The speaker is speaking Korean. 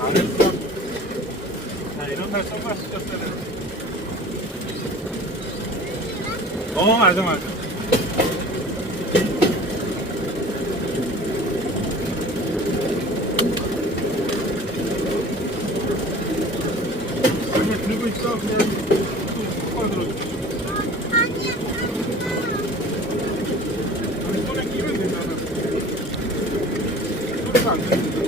안 했어. 자, 이런 날 선글라스 꼈어야 돼. 맞아, 맞아. 아니야, 들고 있어. 그냥 또 들어줘. 아니, 손에 끼면 되잖아. 소리가 안 들리는데.